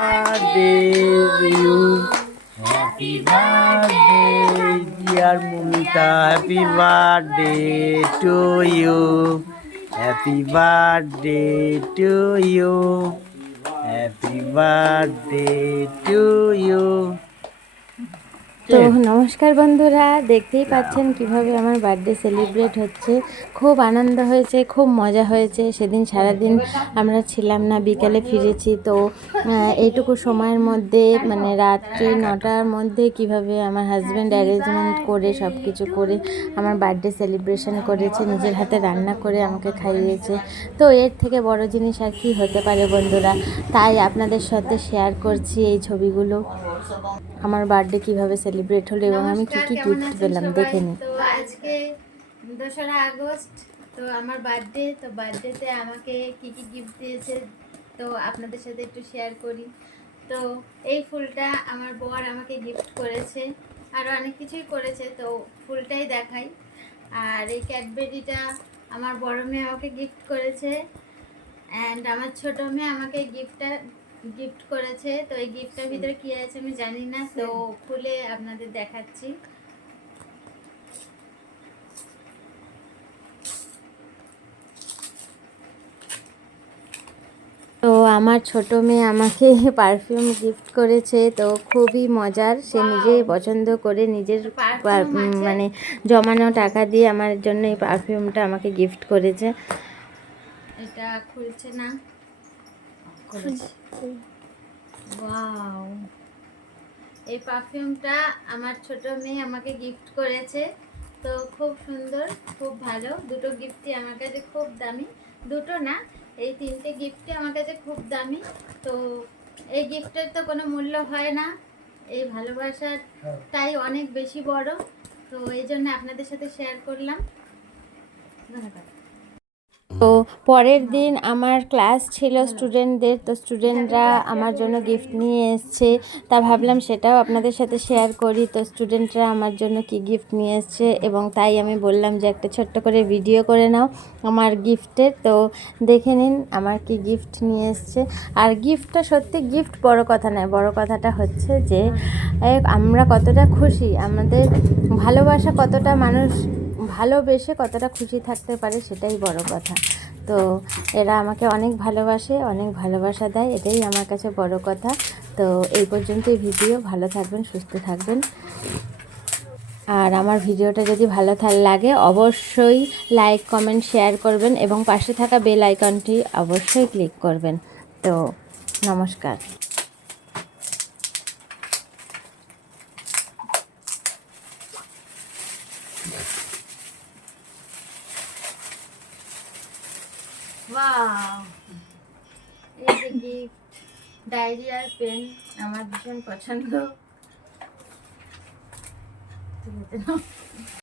birthday you. Happy birthday, dear Mumita. Happy birthday to you. Happy birthday to you. Happy birthday to you. তো নমস্কার বন্ধুরা, দেখতেই পাচ্ছেন কিভাবে আমার বার্থডে সেলিব্রেট হচ্ছে। খুব আনন্দ হয়েছে, খুব মজা হয়েছে। সেদিন সারাদিন আমরা ছিলাম না, বিকালে ফিরেছি। তো এইটুকু সময়ের মধ্যে মানে রাত্রি 9টার মধ্যে কিভাবে আমার হাজব্যান্ড অ্যারেঞ্জমেন্ট করে সব কিছু করে আমার বার্থডে সেলিব্রেশন করেছে, নিজের হাতে রান্না করে আমাকে খাইয়েছে। তো এর থেকে বড় জিনিস আর কি হতে পারে বন্ধুরা। তাই আপনাদের সাথে শেয়ার করছি এই ছবিগুলো, আমার বার্থডে কিভাবে সেলিব্রেট হলো এবং আমি কি কি গিফট পেলাম দেখে নিই। তো আজকে 2রা আগস্ট, তো আমার বার্থডে। তো বার্থডেতে আমাকে কি কি গিফট দিয়েছে তো আপনাদের সাথে একটু শেয়ার করি। তো এই ফুলটা আমার বর আমাকে গিফট করেছে, আরও অনেক কিছুই করেছে, তো ফুলটাই দেখাই। আর এই ক্যাডবেরিটা আমার বড় মেয়ে আমাকে গিফট করেছে, অ্যান্ড আমার ছোট মেয়ে আমাকে গিফট করেছে। তো এই গিফটের ভিতরে কি আছে আমি জানি না, তো খুলে আপনাদের দেখাচ্ছি। তো আমার ছোট মেয়ে আমাকে পারফিউম গিফট করেছে, তো খুবই মজার। সে নিজেই পছন্দ করে নিজের মানে জমানো টাকা দিয়ে আমার জন্য এই পারফিউমটা আমাকে গিফট করেছে। এটা খুলছে না, ওয়াও! এই পারফিউমটা আমার ছোট মেয়ে আমাকে গিফট করেছে। তো খুব সুন্দর, খুব ভালো। দুটো গিফটই আমার কাছে খুব দামি। দুটো না, এই 3টে গিফটই আমার কাছে খুব দামি। তো এই গিফটের তো কোনো মূল্য হয় না, এই ভালোবাসাটাই অনেক বেশি বড়। তো এই জন্য আপনাদের সাথে শেয়ার করলাম। ধন্যবাদ। তো পরের দিন আমার ক্লাস ছিল স্টুডেন্টদের, তো স্টুডেন্টরা আমার জন্য গিফট নিয়ে এসছে। তা ভাবলাম সেটাও আপনাদের সাথে শেয়ার করি। তো স্টুডেন্টরা আমার জন্য কি গিফট নিয়ে এসছে, এবং তাই আমি বললাম যে একটা ছোট্ট করে ভিডিও করে নাও আমার গিফটের। তো দেখে নিন আমার কি গিফট নিয়ে এসছে। আর গিফটটা সত্যি গিফট বড় কথা নয়, বড় কথাটা হচ্ছে যে আমরা কতটা খুশি, আমাদের ভালোবাসা কতটা মানুষ ভালোবেসে কতটা খুশি থাকতে পারে, সেটাই বড় কথা। তো এরা আমাকে অনেক ভালোবাসে, অনেক ভালোবাসা দেয়, এটাই আমার কাছে বড় কথা। তো এই পর্যন্তই ভিডিও। ভালো থাকবেন, সুস্থ থাকবেন। আর আমার ভিডিওটা যদি ভালো লাগে অবশ্যই লাইক, কমেন্ট, শেয়ার করবেন এবং পাশে থাকা বেল আইকনটি অবশ্যই ক্লিক করবেন। তো নমস্কার। ওয়াও! এই যে গিফট, ডায়েরি আর পেন আমার ভীষণ পছন্দ।